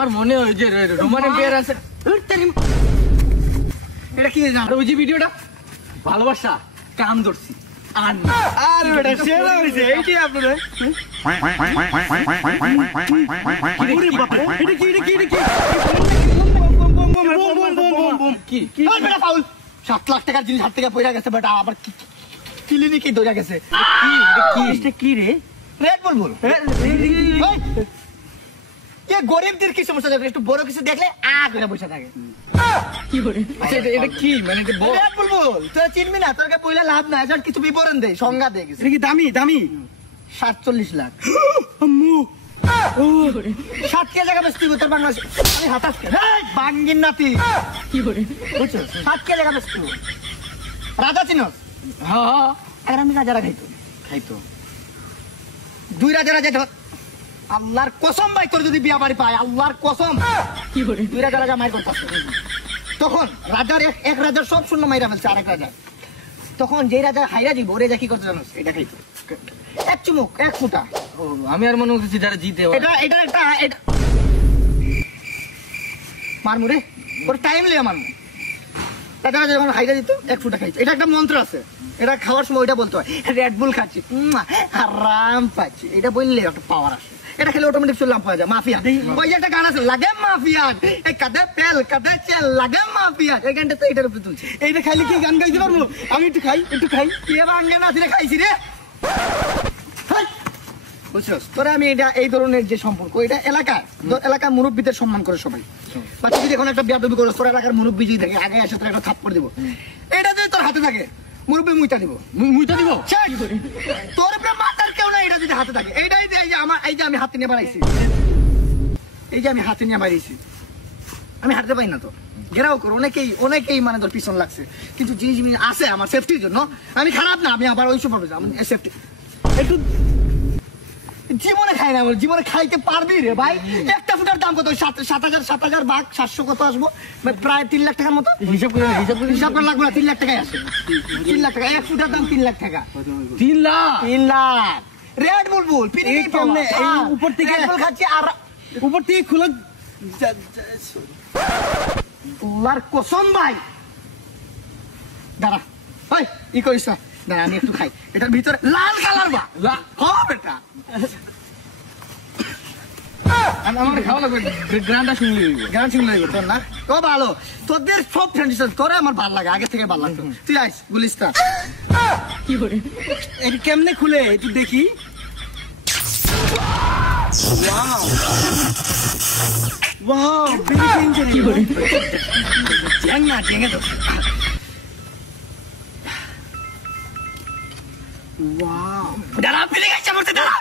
আমার মনে হয় যে রোমানের বিয়ের আছে। এটা কি জানো ওই যে ভিডিওটা ভালোবাসা কাম ধরছি আর আরে বেটা সেরা হইছে এইটি আপনাদের ওরে বাপ এটা কি কি বেটা ফাউল 7 লাখ টাকার জিনিস হাত থেকে পয়রা গেছে বেটা আবার ক্লিনিকে দৌড়া গেছে এটা কি রে রেড বল কে গরিবদের কি সমস্যা থাকে একটু বড় কিছু দেখলে করে বসে থাকে কি করে এটা কি মানে রেড বল তুই চিনবি না তোরকে বইলে লাভ নাই আর কিছু বিবরণ দে সংজ্ঞা দে কিছু এটা কি দামি 47 লাখ আম্মু ও 60 কে জায়গা বেচতি তোর বাংলাদেশ আমি হাতাস কে বাঙ্গিন নাতি কি করে বুঝছো 60 কে জায়গা বেচতি রাজা চিনস হ্যাঁ আর আমি রাজারা খাইতো দুই রাজারা যেত আল্লাহর কসম ভাই তোর যদি বিয়া বাড়ি পায় আল্লাহর কসম কি করে দুই রাজা মাইর করতেছে তখন রাজার এক রাজার সব শূন্য মাইরা ফেলছে আরেক রাজা তখন যে রাজা হাইরা দিব ওরে যা কি করতে জানোস এটা খাইতো এক চুমুক এক ফুটা আমি আর মনে করছি যারা জিতে এটা মারমু রে ওর টাইম লিয়া মারমু রাজা যখন হাইরা দিত এক ফুটা খাইতো এটা একটা মন্ত্র আছে এটা খাওয়ার সময় ওইটা বলতে হয় রেড বুল খাচ্ছি আরাম পাচ্ছি এটা বললে একটা পাওয়ার আসে এটা খেলে অটোমেটিক চললাম পাওয়া যায় মাফিয়া ওই যে একটা গান আছে লাগে মাফিয়া এই কাদে পেল কাদে চেল লাগে মাফিয়া এই গানটা তো এটার উপরে তুলছে এইটা খাইলে কি গান গাইতে পারবো আমি একটু খাই কি এবার গান আছে খাইছি রে বুঝছস তোরা আমি এটা এই ধরনের যে সম্পর্ক এটা এলাকার মুরব্বীদের সম্মান করে সবাই বা তুই যখন একটা বিয়াদবি করছ তোর এলাকার মুরব্বী যদি থাকে আগে এসে তোর একটা থাপ্পড় দিব এটা যদি তোর হাতে থাকে মুরব্বী মুইতা দিব তোর উপরে মাথার কেউ না এটা যদি হাতে থাকে এইটাই এই যে আমি হাতে নিয়ে বাড়াইছি আমি হাঁটতে পারি না তো ঘেরাও করো অনেকেই মানে তোর পিছন লাগছে কিন্তু যে জিনিস আছে আমার সেফটির জন্য আমি খারাপ না আমি আবার ওই সময় সেফটি একটু জীবনে খাই না জীবনে খাইতে পারবি রে ভাই একটা ফুটার দাম কত 7,000 ভাগ 700 কত আসবো প্রায় 3 লাখ টাকার মতো হিসাব করে লাগবে না 3 লাখ টাকাই আসে 3 লাখ টাকা এক ফুটার দাম 3 লাখ টাকা 3 লাখ রেড বুলবুল উপর থেকে খাচ্ছি আর উপর থেকে খুলে তোলার কসম ভাই দাঁড়া ভাই ই করিস না দাঁড়া আমি একটু খাই এটার ভিতরে লাল কালার বেটা আমার খাওয়া লাগবে গানটা শুনলে তোর না ও ভালো তোদের সব ফ্রেন্ড তোরে আমার ভালো লাগে আগে থেকে ভালো লাগতো তুই আইস গুলিস্তা কি করে এটা কেমনে খুলে একটু দেখি ওয়াও কি করে জেঙ্গে তো ওয়াও দাঁড়া ফিরে গেছে দাঁড়া